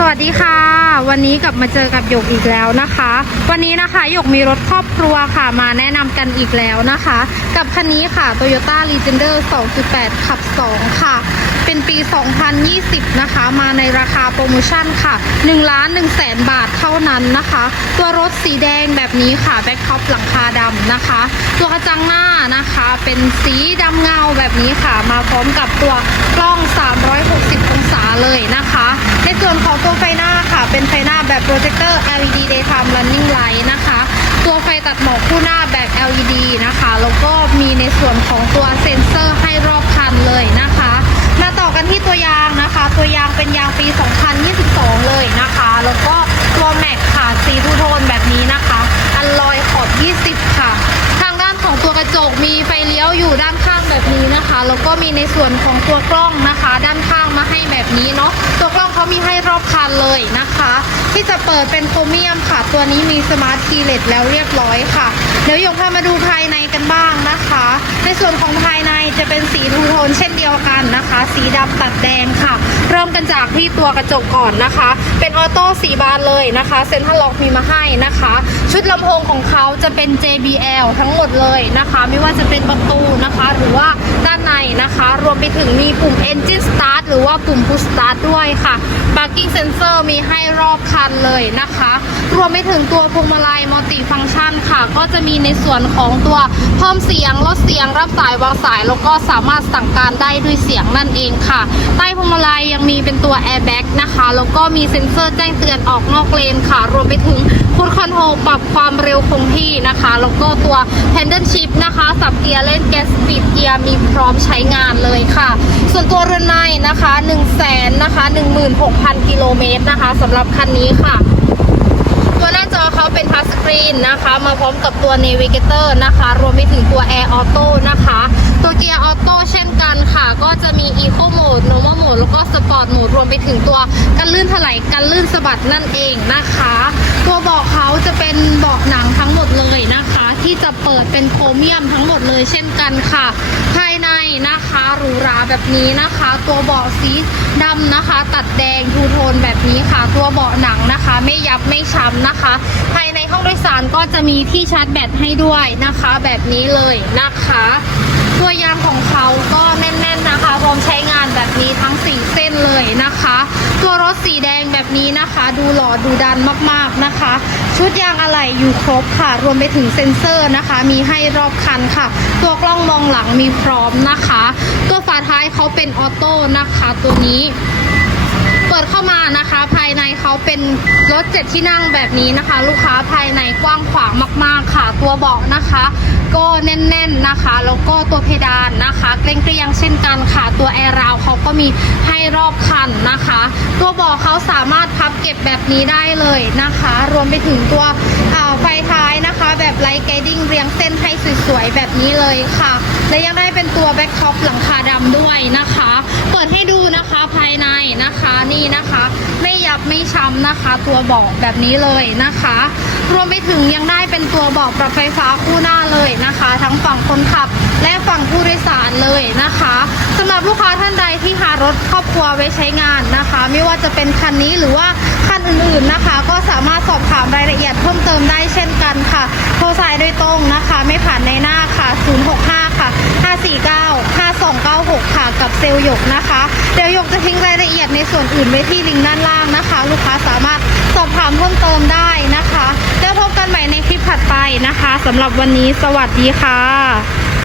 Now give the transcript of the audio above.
สวัสดีค่ะ วันนี้กลับมาเจอกับหยกอีกแล้วนะคะ วันนี้นะคะหยกมีรถครอบครัวค่ะมาแนะนำกันอีกแล้วนะคะ กับคันนี้ค่ะ Toyota Legender 2.8 ขับ 2 ค่ะ เป็นปี 2020 นะคะ มาในราคาโปรโมชั่นค่ะ1ล้าน1แสนบาทเท่านั้นนะคะ ตัวรถสีแดงแบบนี้ค่ะแบ็คท็อปหลังคาดำนะคะ ตัวกระจังหน้านะคะเป็นสีดำเงาแบบนี้ค่ะ มาพร้อมกับตัวกล้อง 360 องศาเลยนะคะ ในส่วนของตัวไฟหน้าค่ะ เป็นไฟหน้าแบบโปรเจคเตอร์ LED daytime running light นะคะ ตัวไฟตัดหมอกคู่หน้าแบบ LED นะคะ แล้วก็มีในส่วนของตัวเซ็นเซอร์ให้รอบคันเลยนะคะ มาต่อกันที่ตัวยางนะคะ ตัวยางเป็นยางปี 2022 เลยนะคะ แล้วก็ แล้วก็มีในส่วนของตัวกล้องนะคะ ด้านข้างมาให้แบบนี้เนาะตัวกล้องเขามีให้รอบคันเลยนะคะ ที่จะเปิดเป็นโครเมียมค่ะ ตัวนี้มีสมาร์ทคีเลสแล้วเรียบร้อยค่ะ เดี๋ยวยกพามาดูภายในกันบ้างนะคะ ในส่วนของภายในจะเป็นสีทูโทนเช่นเดียวกันนะคะ สีดำตัดแดงค่ะ เริ่มกันจากที่ตัวกระจกก่อนนะคะ เป็นออโต้สีบานเลยนะคะเซ็นทรัลล็อกมีมาให้นะคะชุดลำโพงของเขาจะเป็น JBL ทั้งหมดเลยนะคะ ไม่ว่าจะเป็นประตูนะคะ หรือว่าด้านในนะคะ รวมไปถึงมีปุ่ม Engine Start หรือว่าปุ่ม Push Start ด้วยค่ะ Parking Sensor มีให้รอบคันเลยนะคะ รวมไปถึงตัวพวงมาลัยมัลติฟัง c t ชันค่ะ ก็จะมีในส่วนของตัวเพิ่มเสียงลดเสียงรับสายวางสาย แล้วก็สามารถสั่งการได้ด้วยเสียงนั่นเองค่ะ ใต้พวงมาลัยยังมีเป็นตัว Airbag นะคะ แล้วก็มีเซ็นเซอร์แจ้งเตือนออกนอกเลนค่ะ รวมไปถึง พุทคอนโทรปรับความเร็วคงที่นะคะ แล้วก็ตัว Handle Shift นะคะ สับเกียร์เล่นแกสปีดเกียร์มีพร้อมใช้งานเลยค่ะ ส่วนตัวเรือนไม้นะคะ1 0 0 0 0แสนนะคะ16,000 กิโลเมตรนะคะสำหรับคันนี้ค่ะตัวหน้าจอเขาเป็นทัชสกรีนนะคะ มาพร้อมกับตัว Navigator นะคะ รวมไปถึงตัว Air Auto นะคะ ตัวเกียร์ออโต้เช่นกันค่ะ ก็จะมี Eco แล้วก็ Sport Mode รวมไปถึงตัวกันลื่นถลายกันลื่นสะบัดนั่นเองนะคะ ตัวเบาะเขาจะเป็นเบาะหนังทั้งหมดเลยนะคะ ที่จะเปิดเป็นโครเมียมทั้งหมดเลยเช่นกันค่ะ ภายในนะคะหรูหราแบบนี้นะคะ ตัวเบาะสีดำนะคะ ตัดแดงทูโทนแบบนี้ค่ะ ตัวเบาะหนังนะคะ ไม่ยับไม่ช้ำนะคะ ภายในห้องโดยสารก็จะมีที่ชาร์จแบตให้ด้วยนะคะ แบบนี้เลยนะคะ ตัวยางของเขาก็แน่นๆนะคะ พร้อมใช้งานแบบนี้ทั้ง4เส้นเลยนะคะ ตัวรถสีแดงแบบนี้นะคะ ดูหล่อดูดันมากๆนะคะ ชุดยางอะไหล่อยู่ครบค่ะ รวมไปถึงเซ็นเซอร์นะคะ มีให้รอบคันค่ะ ตัวกล้องมองหลังมีพร้อมนะคะ ตัวฝาท้ายเขาเป็นออโต้นะคะ ตัวนี้ ปิดเข้ามานะคะ ภายในเขาเป็นรถเจ็ดที่นั่งแบบนี้นะคะ ลูกค้าภายในกว้างขวางมาก ๆ ค่ะ ตัวเบาะนะคะ ก็แน่น ๆนะคะแล้วก็ตัวเพดานนะคะเกรงเกรียงๆเช่นกันค่ะ ตัวแอร์ราวเขาก็มีให้รอบคันนะคะ ตัวเบาะเขาสามารถพับเก็บแบบนี้ได้เลยนะคะ รวมไปถึงตัวอ่าไฟท้ายนะคะ แบบไลท์ไกดิ้งเรียงเส้นให้สวยๆแบบนี้เลยค่ะ และยังได้เป็นตัวแบ็คท็อปหลังคาดำด้วยนะคะ เปิดให้ดูนะคะภายใน นะคะนี่นะคะ ไม่ยับไม่ช้ำนะคะ ตัวเบาะแบบนี้เลยนะคะ รวมไปถึงยังได้เป็นตัวเบาะปรับไฟฟ้าคู่หน้าเลยนะคะ ทั้งฝั่งคนขับ และฝั่งผู้โดยสารเลยนะคะสำหรับลูกค้าท่านใดที่หารถครอบครัวไว้ใช้งานนะคะ ไม่ว่าจะเป็นคันนี้หรือว่าคันอื่นๆนะคะ ก็สามารถสอบถามรายละเอียดเพิ่มเติมได้เช่นกันค่ะ โทรสายโดยตรงนะคะ ไม่ผ่านในหน้าค่ะ 065 ค่ะ 549 296 ค่ะกับเซลล์หยกนะคะเดี๋ยวหยกจะทิ้งรายละเอียดในส่วนอื่นไว้ที่ลิงก์ด้านล่างนะคะ ลูกค้าสามารถสอบถามเพิ่มเติมได้นะคะ แล้วพบกันใหม่ในคลิปถัดไปนะคะสำหรับวันนี้สวัสดีค่ะ